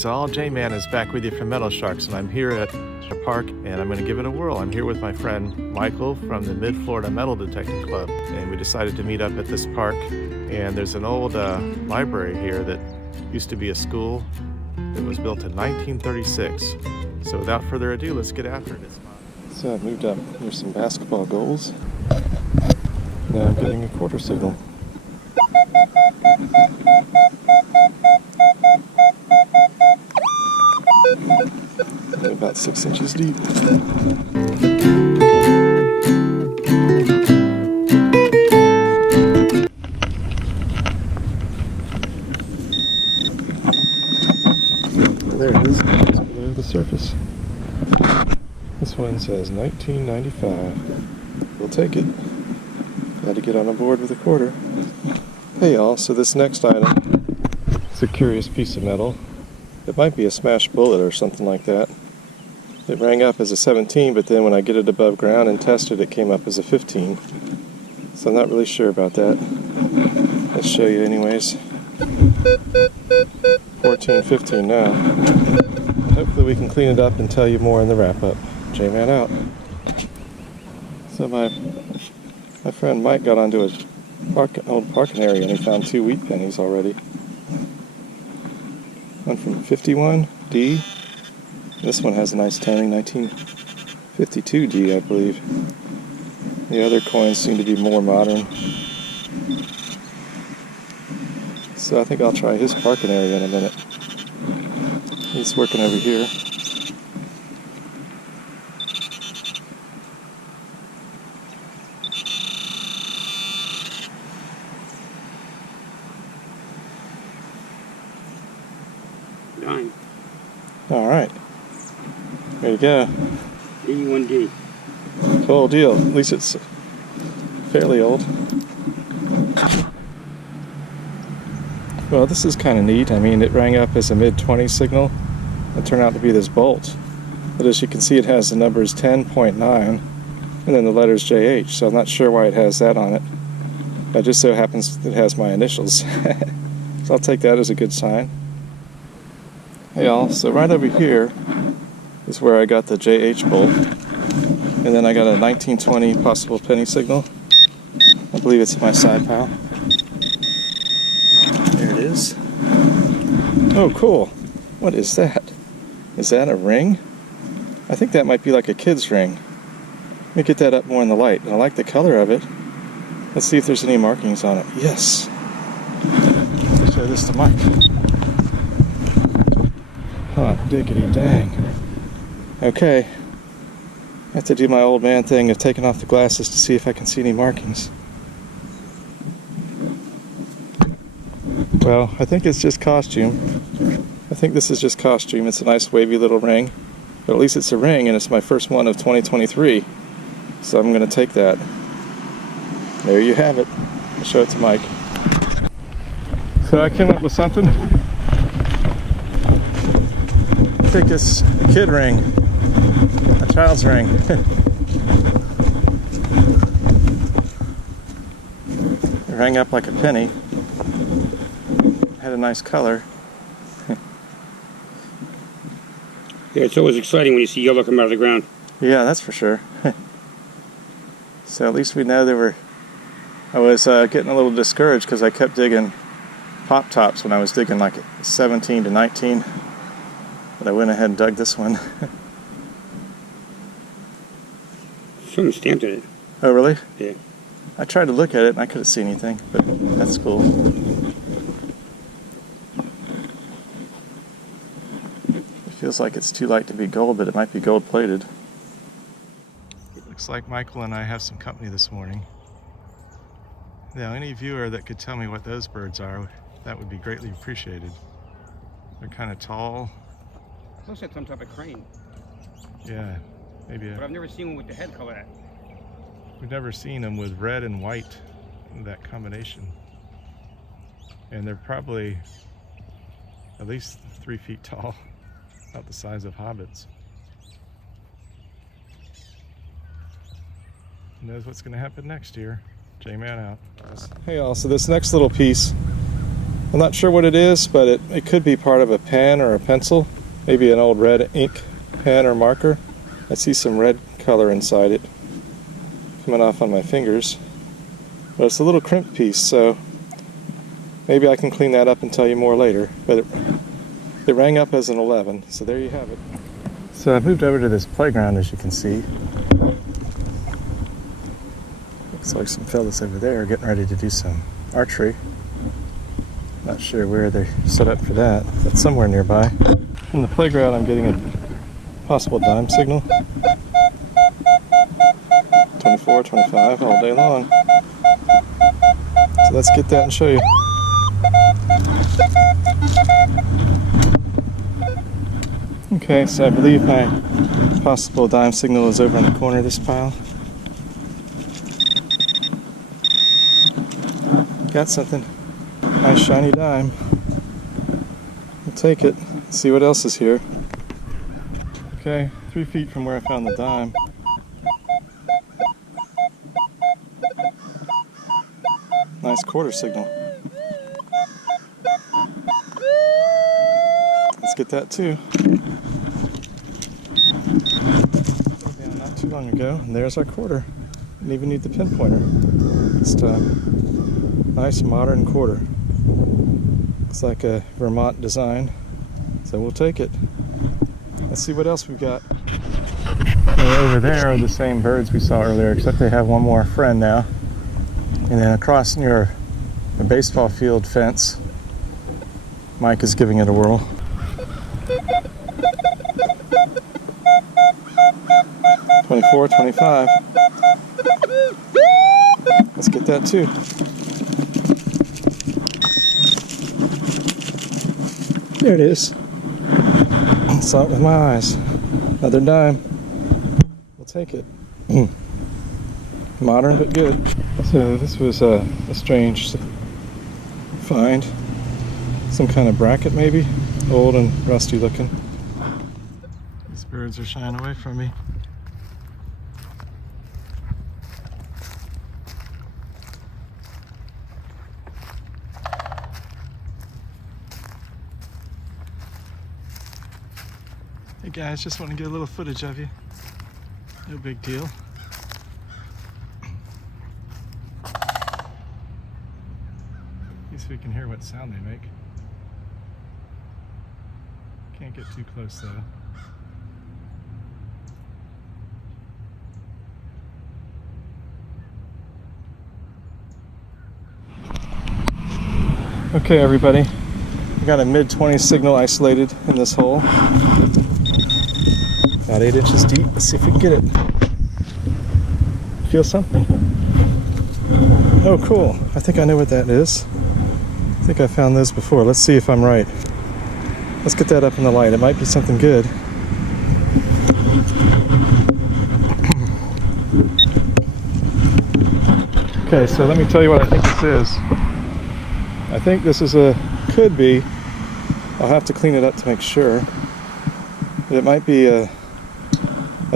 Greetings all, J-Man is back with you from Metal Sharks, and I'm here at a park and I'm going to give it a whirl. I'm here with my friend Michael from the Mid-Florida Metal Detecting Club, and we decided to meet up at this park. And there's an old library here that used to be a school that was built in 1936. So without further ado, let's get after it. So I've moved up. Here's some basketball goals. Now I'm getting a quarter signal. About 6 inches deep. There it is, just below the surface. This one says 1995. We'll take it. Got to get on a board with a quarter. Hey y'all, so this next item is a curious piece of metal. It might be a smashed bullet or something like that. It rang up as a 17, but then when I get it above ground and tested, it came up as a 15. So I'm not really sure about that. Let's show you anyways. 14, 15 now. Hopefully we can clean it up and tell you more in the wrap-up. J-Man out. So my friend Mike got onto a old parking area and he found 2 wheat pennies already. One from 51D. This one has a nice toning, 1952D, I believe. The other coins seem to be more modern. So I think I'll try his parking area in a minute. He's working over here. Done. All right. There you go. 81D. Cool deal. At least it's fairly old. Well, this is kind of neat. I mean, it rang up as a mid-20 signal. It turned out to be this bolt. But as you can see, it has the numbers 10.9 and then the letters JH. So I'm not sure why it has that on it. It just so happens it has my initials. So I'll take that as a good sign. Hey y'all, so right over here is where I got the JH bolt, and then I got a 1920 possible penny signal. I believe it's in my side pile. There it is. Oh cool, what is that? Is that a ring? I think that might be like a kid's ring. Let me get that up more in the light. I like the color of it. Let's see if there's any markings on it. Yes! Let's show this to Mike. Hot diggity dang. Okay. I have to do my old man thing of taking off the glasses to see if I can see any markings. Well, I think it's just costume. I think this is just costume. It's a nice wavy little ring. But at least it's a ring and it's my first one of 2023. So I'm going to take that. There you have it. I'll show it to Mike. So I came up with something. I think it's a kid ring, a child's ring. It rang up like a penny. Had a nice color. Yeah, it's always exciting when you see yellow come out of the ground. Yeah, that's for sure. So at least we know they were. I was getting a little discouraged because I kept digging pop tops when I was digging like 17 to 19. But I went ahead and dug this one. Something stamped in it. Oh, really? Yeah. I tried to look at it and I couldn't see anything, but that's cool. It feels like it's too light to be gold, but it might be gold plated. It looks like Michael and I have some company this morning. Now, any viewer that could tell me what those birds are, that would be greatly appreciated. They're kind of tall. Looks like some type of crane. Yeah, maybe. But I've never seen one with the head color. We've never seen them with red and white, that combination. And they're probably at least 3 feet tall, about the size of hobbits. Who knows what's going to happen next year? J-Man out. Hey all, so this next little piece I'm not sure what it is, but it could be part of a pen or a pencil. Maybe an old red ink pen or marker. I see some red color inside it coming off on my fingers. But it's a little crimped piece, so maybe I can clean that up and tell you more later. But it rang up as an 11, so there you have it. So I've moved over to this playground, as you can see. Looks like some fellas over there are getting ready to do some archery. Not sure where they're set up for that, but somewhere nearby. From the playground, I'm getting a possible dime signal. 24, 25, all day long. So let's get that and show you. Okay, so I believe my possible dime signal is over in the corner of this pile. Got something. Nice shiny dime. We'll take it. See what else is here. Okay, 3 feet from where I found the dime. Nice quarter signal. Let's get that too. Down not too long ago, and there's our quarter. Didn't even need the pinpointer this time. Nice modern quarter. Looks like a Vermont design, so we'll take it. Let's see what else we've got. Over there are the same birds we saw earlier, except they have one more friend now. And then across near the baseball field fence, Mike is giving it a whirl. "24, 25. Let's get that too. There it is. Saw it with my eyes. Another dime. We'll take it. Modern but good. So this was a strange find. Some kind of bracket maybe. Old and rusty looking. These birds are shying away from me. Hey guys, just want to get a little footage of you. No big deal. At least we can hear what sound they make. Can't get too close though. Okay everybody, we got a mid-20 signal isolated in this hole. About 8 inches deep. Let's see if we can get it. Feel something. Oh, cool. I think I know what that is. I think I found those before. Let's see if I'm right. Let's get that up in the light. It might be something good. Okay, so let me tell you what I think this is. I think this is could be, I'll have to clean it up to make sure. But it might be a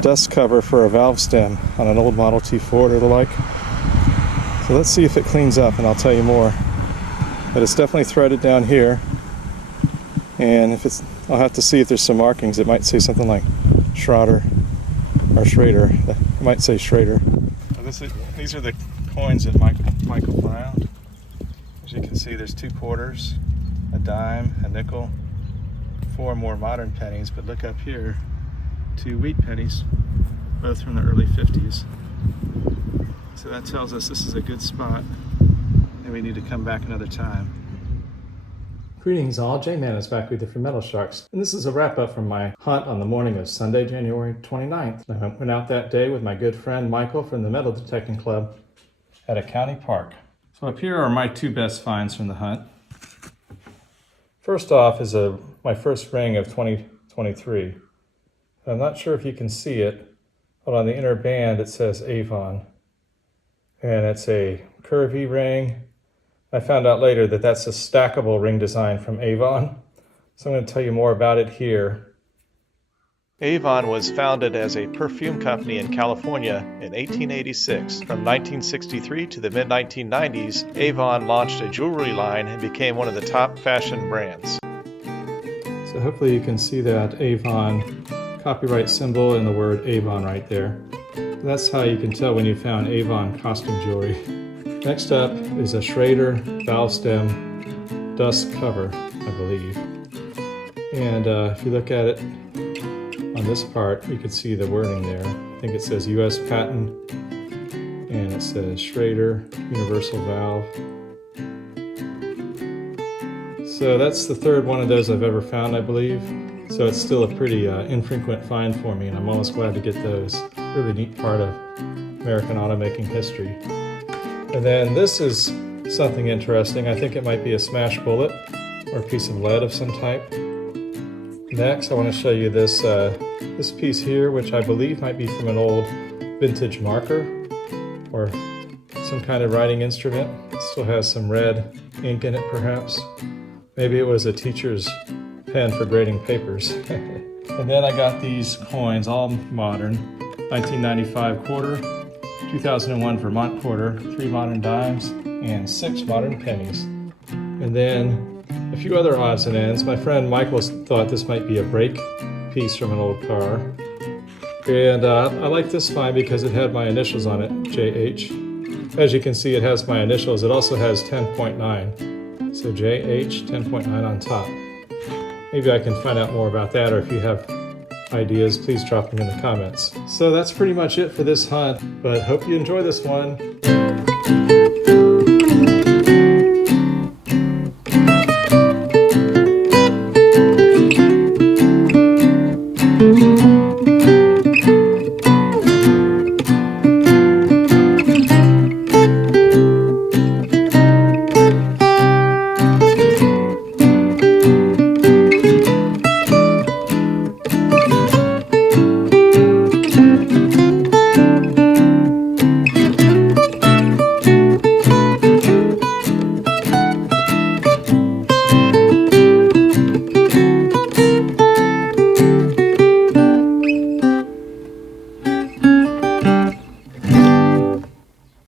dust cover for a valve stem on an old Model T Ford or the like. So let's see if it cleans up and I'll tell you more. But it's definitely threaded down here. And if it's, I'll have to see if there's some markings. It might say something like Schrader or Schrader. It might say Schrader. So these are the coins that Michael found. As you can see, there's 2 quarters, a dime, a nickel, 4 more modern pennies, but look up here, 2 wheat pennies, both from the early 50s. So that tells us this is a good spot and we need to come back another time. Greetings all, J-Man is back with you from Metal Sharks, and this is a wrap-up from my hunt on the morning of Sunday, January 29th. I went out that day with my good friend Michael from the Metal Detecting Club at a county park. So up here are my 2 best finds from the hunt. First off is my first ring of 2023. I'm not sure if you can see it, but on the inner band it says Avon. And it's a curvy ring. I found out later that that's a stackable ring design from Avon. So I'm going to tell you more about it here. Avon was founded as a perfume company in California in 1886. From 1963 to the mid-1990s, Avon launched a jewelry line and became one of the top fashion brands. So hopefully you can see that Avon copyright symbol and the word Avon right there. That's how you can tell when you found Avon costume jewelry. Next up is a Schrader valve stem dust cover, I believe. And if you look at it on this part, you can see the wording there. I think it says US patent, and it says Schrader universal valve. So that's the third one of those I've ever found, I believe. So it's still a pretty infrequent find for me, and I'm almost glad to get those. Really neat part of American automaking history. And then this is something interesting. I think it might be a smash bullet or a piece of lead of some type. Next, I want to show you this this piece here, which I believe might be from an old vintage marker or some kind of writing instrument. It still has some red ink in it, perhaps. Maybe it was a teacher's pen for grading papers. And then I got these coins, all modern. 1995 quarter, 2001 Vermont quarter, 3 modern dimes, and 6 modern pennies. And then a few other odds and ends. My friend Michael thought this might be a brake piece from an old car. And I like this find because it had my initials on it, JH. As you can see, it has my initials. It also has 10.9. So JH, 10.9 on top. Maybe I can find out more about that, or if you have ideas, please drop them in the comments. So that's pretty much it for this hunt, but hope you enjoy this one.